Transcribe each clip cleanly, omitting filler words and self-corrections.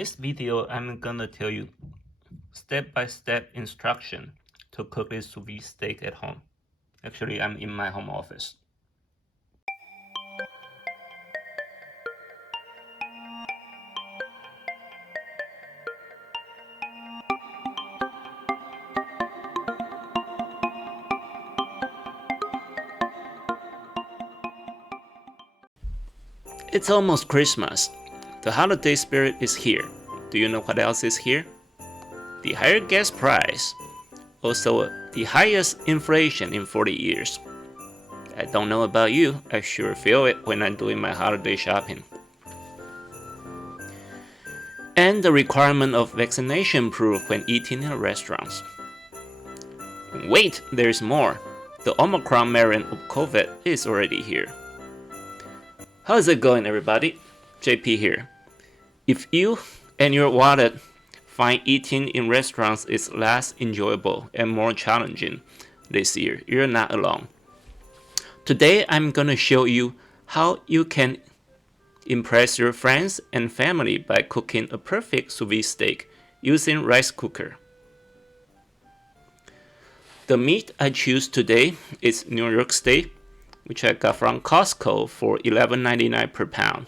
this video, I'm gonna tell you step-by-step instruction to cook this sous vide steak at home. Actually, I'm in my home office. It's almost Christmas. The holiday spirit is here. Do you know what else is here? The higher gas price. Also, the highest inflation in 40 years. I don't know about you, I sure feel it when I'm doing my holiday shopping. And the requirement of vaccination proof when eating in restaurants. Wait, there's more. The Omicron variant of COVID is already here. How's it going, everybody? JP here. If you and your wallet find eating in restaurants is less enjoyable and more challenging this year, you're not alone. Today, I'm gonna show you how you can impress your friends and family by cooking a perfect sous vide steak using rice cooker. The meat I choose today is New York steak, which I got from Costco for $11.99 per pound.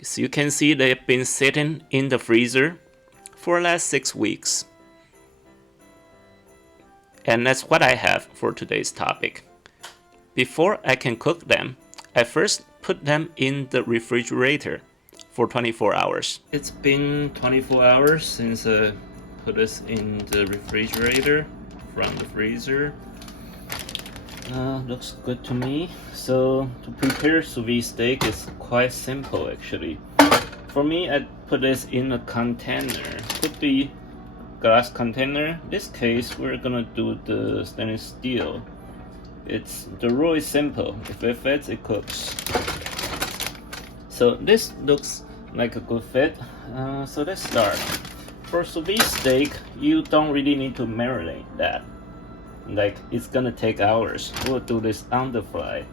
As you can see, they've been sitting in the freezer for the last 6 weeks. And that's what I have for today's topic. Before I can cook them, I first put them in the refrigerator for 24 hours. It's been 24 hours since I put this in the refrigerator from the freezer. Looks good to me. So to prepare sous vide steak is quite simple actually. For me, I put this in a container. Could be glass container. In this case, we're gonna do the stainless steel. The rule is simple. If it fits, it cooks. So this looks like a good fit. So let's start. For sous vide steak, you don't really need to marinate that. Like, it's gonna take hours. We'll do this on the fly.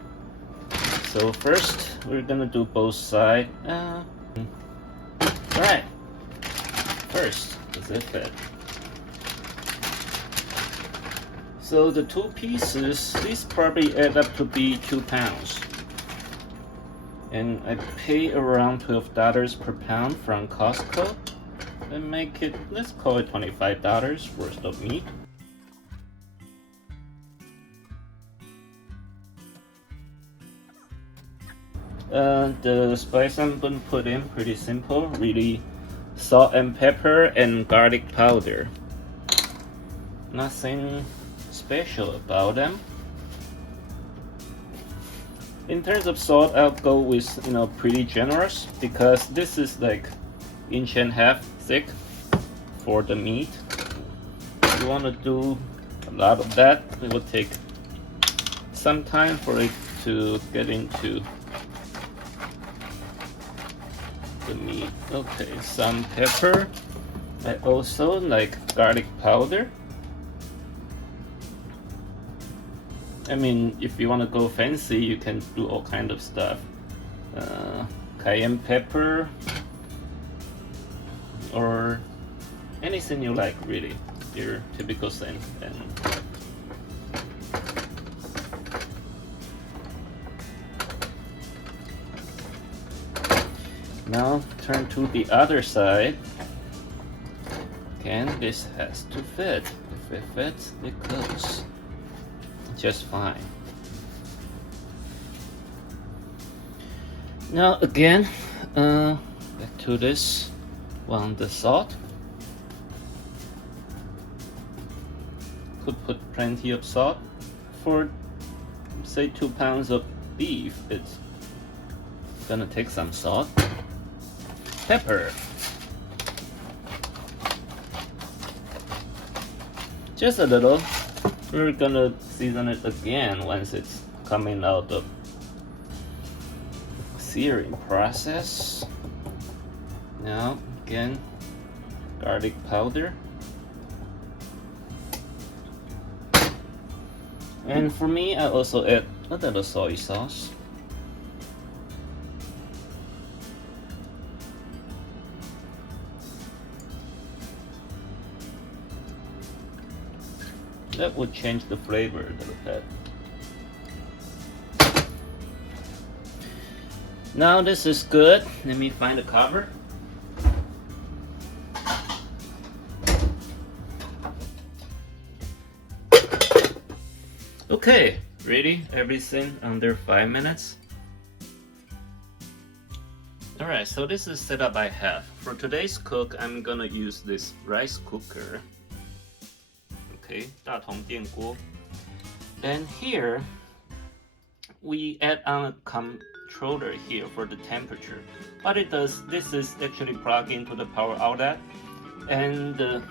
So first, we're gonna do both sides. Alright. First, does it fit? So the 2 pieces, these probably add up to be 2 pounds. And I pay around $12 per pound from Costco. And make it, let's call it $25 worth of meat. The spice I'm gonna put in pretty simple, really salt and pepper and garlic powder. Nothing special about them. In terms of salt, I'll go with pretty generous because this is like 1.5 inches thick for the meat. If you want to do a lot of that, it will take some time for it to get into the meat. Okay, some pepper. I also like garlic powder. I mean, if you want to go fancy, you can do all kind of stuff. Cayenne pepper or anything you like, really. Your typical scent. And now turn to the other side. Again, this has to fit. If it fits, it cooks just fine. Now again, back to this one, the salt. Could put plenty of salt. For say 2 pounds of beef, it's gonna take some salt. Pepper. Just a little. We're gonna season it again once it's coming out of searing process. Now again, garlic powder. And for me, I also add a little soy sauce. That would change the flavor a little bit. Now this is good. Let me find the cover. Okay, ready? Everything under 5 minutes. Alright, so this is setup I have. For today's cook, I'm gonna use this rice cooker. Okay, Tatung 电锅. And here, we add on a controller here for the temperature. What it does, this is actually plugged into the power outlet, and the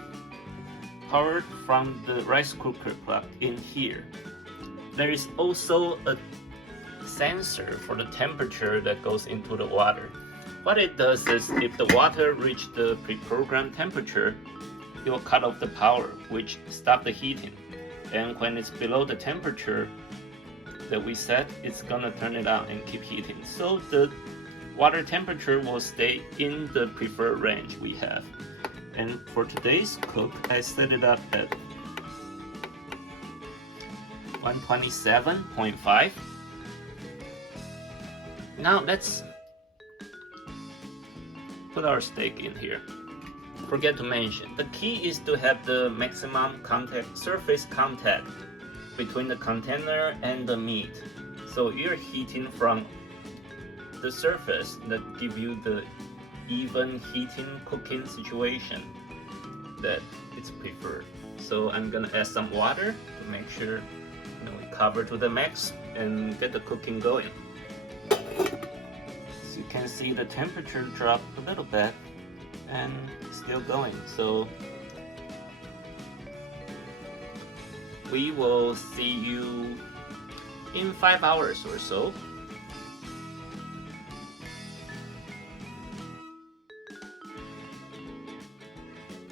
power from the rice cooker plugged in here. There is also a sensor for the temperature that goes into the water. What it does is, if the water reaches the pre-programmed temperature, it will cut off the power, which stops the heating. And when it's below the temperature that we set, it's gonna turn it on and keep heating. So the water temperature will stay in the preferred range we have. And for today's cook, I set it up at 127.5. Now let's put our steak in here. Forget to mention, the key is to have the maximum surface contact between the container and the meat. So you're heating from the surface that give you the even heating cooking situation that it's preferred. So I'm gonna add some water to make sure we cover to the max and get the cooking going. So you can see the temperature drop a little bit and still going. So we will see you in 5 hours or so.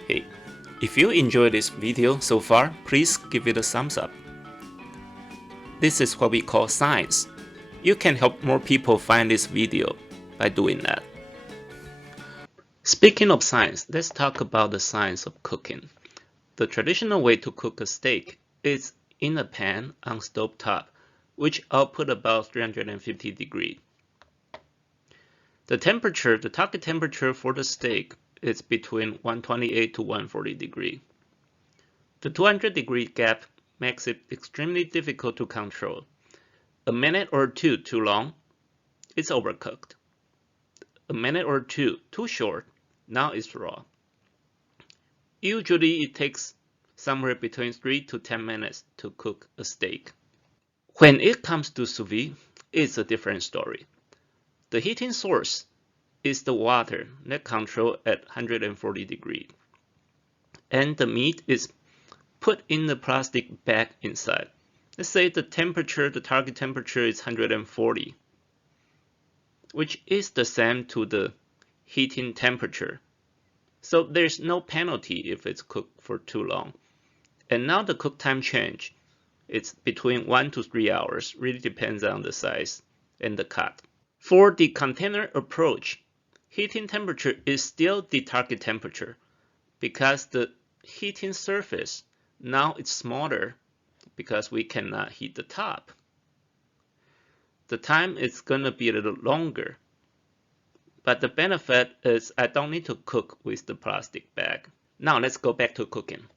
Hey, if you enjoyed this video so far, please give it a thumbs up. This is what we call science. You can help more people find this video by doing that. Speaking of science, let's talk about the science of cooking. The traditional way to cook a steak is in a pan on stove top, which output about 350 degrees. The target temperature for the steak is between 128 to 140 degrees. The 200 degree gap makes it extremely difficult to control. A minute or two too long, it's overcooked. A minute or two too short, now it's raw. Usually it takes somewhere between 3 to 10 minutes to cook a steak. When it comes to sous vide, it's a different story. The heating source is the water that controls at 140 degrees. And the meat is put in the plastic bag inside. Let's say the target temperature is 140, which is the same to the heating temperature. So there's no penalty if it's cooked for too long. And now the cook time change. It's between 1 to 3 hours, really depends on the size and the cut. For the container approach, heating temperature is still the target temperature because the heating surface now it's smaller because we cannot heat the top. The time is gonna be a little longer, but the benefit is I don't need to cook with the plastic bag. Now let's go back to cooking.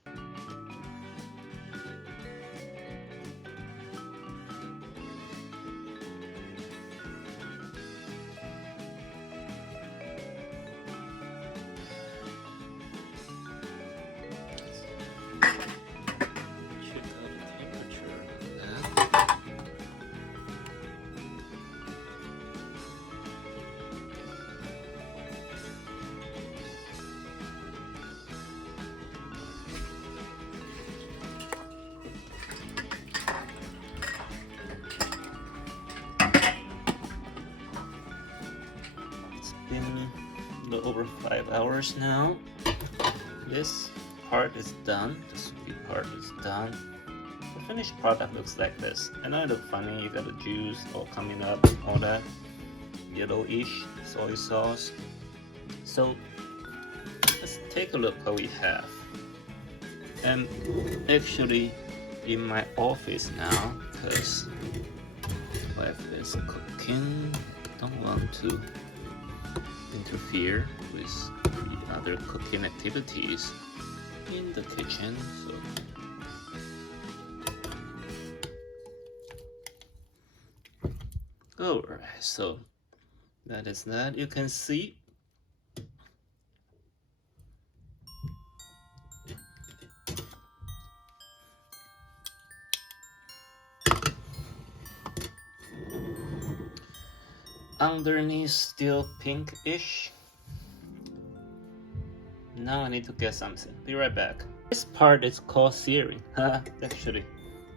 Been a little over 5 hours now. This part is done. The sous vide part is done. The finished product looks like this. I know it looks funny. You got the juice all coming up, all that yellowish soy sauce. So let's take a look what we have. And actually, in my office now because wife is cooking. Don't want to interfere with the other cooking activities in the kitchen. Alright, so that is that. You can see underneath still pinkish. Now I need to get something. Be right back. This part is called searing. Actually,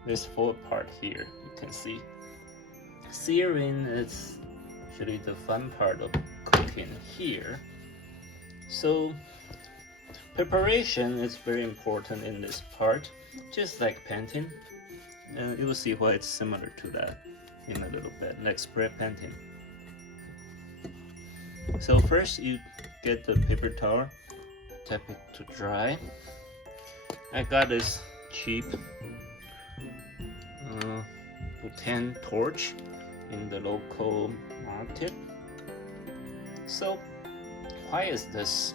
this full part here, you can see. Searing is actually the fun part of cooking here. So preparation is very important in this part, just like painting. And you will see why it's similar to that in a little bit, like spray painting. So first you get the paper towel, tap it to dry. I got this cheap butane torch in the local market. So why is this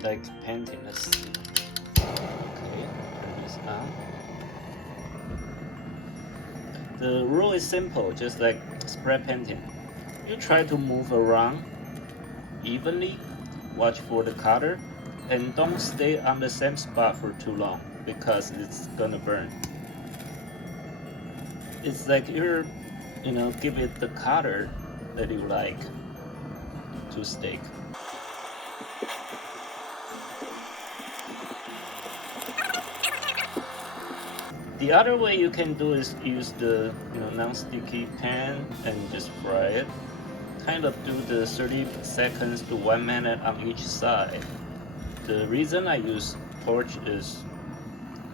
like painting? Let's see. Okay, turn this on. The rule is simple, just like spray painting. You try to move around evenly, watch for the color, and don't stay on the same spot for too long because it's gonna burn. It's like you're, give it the color that you like to steak. The other way you can do is use the non-sticky pan and just fry it. Kind of do the 30 seconds to 1 minute on each side. The reason I use torch is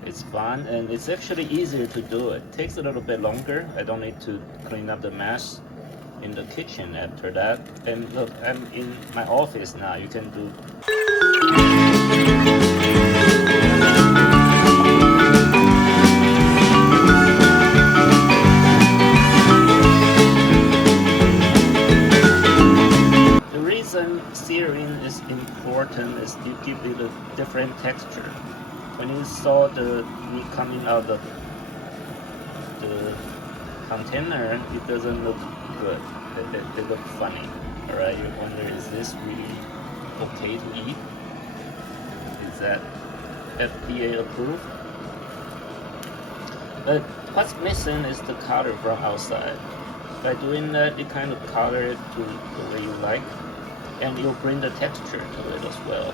it's fun and it's actually easier to do it. Takes a little bit longer. I don't need to clean up the mess in the kitchen after that. And look, I'm in my office now. You can do searing is important is to give it a different texture. When you saw the meat coming out of the container, it doesn't look good. It looks funny. Alright, you wonder, is this really okay to eat? Is that FDA approved? But what's missing is the color from outside. By doing that, you kind of color it to the way you like. And you'll bring the texture to it as well.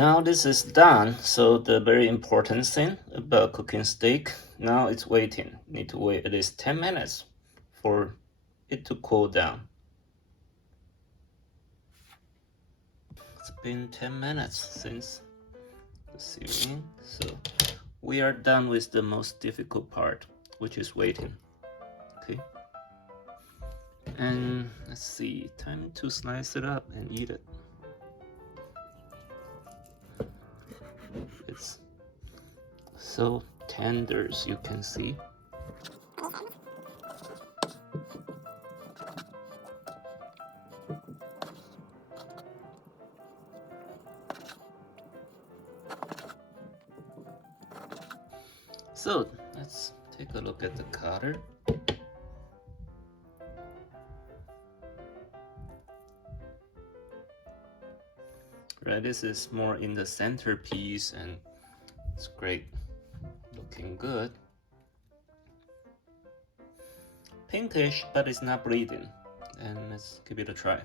Now this is done, so the very important thing about cooking steak, now it's waiting. Need to wait at least 10 minutes for it to cool down. It's been 10 minutes since the searing, so we are done with the most difficult part, which is waiting. Okay. And let's see, time to slice it up and eat it. It's so tender, as you can see. So let's take a look at the cutter. Right, this is more in the centerpiece and it's great, looking good. Pinkish, but it's not bleeding. And let's give it a try.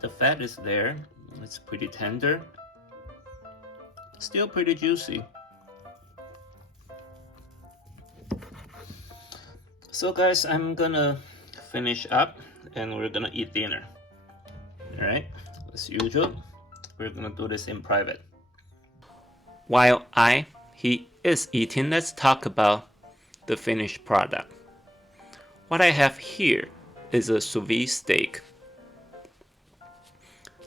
The fat is there, it's pretty tender, still pretty juicy. So guys, I'm gonna finish up and we're gonna eat dinner. Alright, as usual, we're gonna do this in private. While he is eating, let's talk about the finished product. What I have here is a sous vide steak.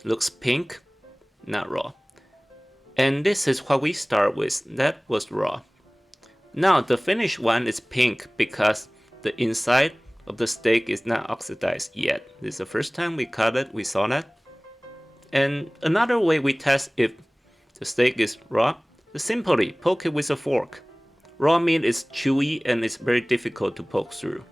Looks pink, not raw. And this is what we start with, that was raw. Now the finished one is pink because the inside of the steak is not oxidized yet. This is the first time we cut it, we saw that. And another way we test if the steak is raw is simply poke it with a fork. Raw meat is chewy and it's very difficult to poke through.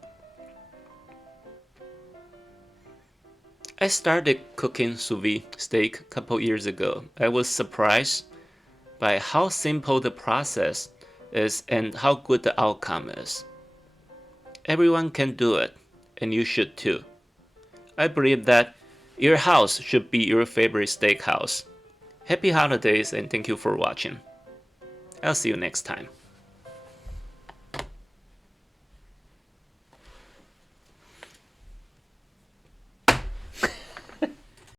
I started cooking sous vide steak a couple years ago. I was surprised by how simple the process is and how good the outcome is. Everyone can do it, and you should too. I believe that your house should be your favorite steakhouse. Happy holidays and thank you for watching. I'll see you next time.